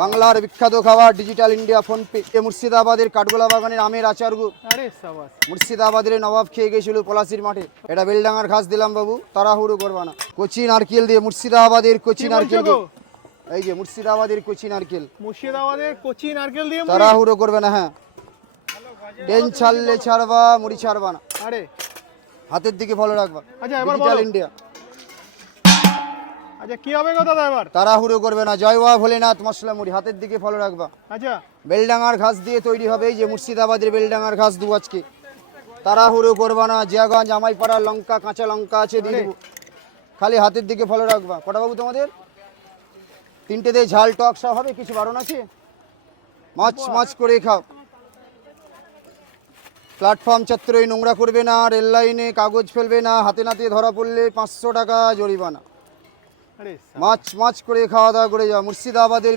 বাংলার বিখ্যাত খাবার ডিজিটাল ইন্ডিয়া ফোনপে। মুর্শিদাবাদের কাঠগোলা বাগানের আমের আচার গো। আরে সাবাস। মুর্শিদাবাদের নবাব খেয়ে গেছিল পলাশির মাঠে। এটা বেলডাঙ্গার ঘাস দিলাম বাবু, তাড়াহুড়ো করবা না। কচি নারকেল দিয়ে মুর্শিদাবাদের কচি কি নারকেল বলছো গো? এই যে মুর্শিদাবাদের কচি নারকেল, মুর্শিদাবাদের কচি নারকেল দিয়ে মুড়ি? তাড়াহুড়ো করবে না। হ্যাঁ, ট্রেন ছাড়লে ছাড়বা, মুড়ি ছাড়বা না। আরে হাতের দিকে ফলো রাখবা। আচ্ছা, এবার ডিজিটাল বলো। ইন্ডিয়া। আচ্ছা, কি হবে গো দাদা এবার? তাড়াহুড়ো করবে না। জয় বাবা ভোলেনাথ মশলা মুড়ি, হাতের দিকে ফলো রাখবা। আচ্ছা, বেলডাঙ্গার ঘাস দিয়ে তৈরি হবে। এই যে মুর্শিদাবাদের বেলডাঙ্গার ঘাস দু আজকে। তাড়াহুড়ো করবা না। জিয়াগঞ্জ আমাইপাড়ার লঙ্কা, কাঁচা লঙ্কা আছে, দিয়ে দেবো। খালি হাতের দিকে ফলো রাখবা। কটা বাবু তোমাদের? তিনটেতে ঝাল টক সব হবে, কিছু বারণ আছে? মাছ মাছ করে খাও। প্ল্যাটফর্ম চত্বরে নোংরা করবে না, রেল লাইনে কাগজ ফেলবে না, হাতে নাতে ধরা পড়লে 500 টাকা জরিমানা। আরে মাছ মাছ করে খাওয়া দাওয়া করে যাও। মুর্শিদাবাদের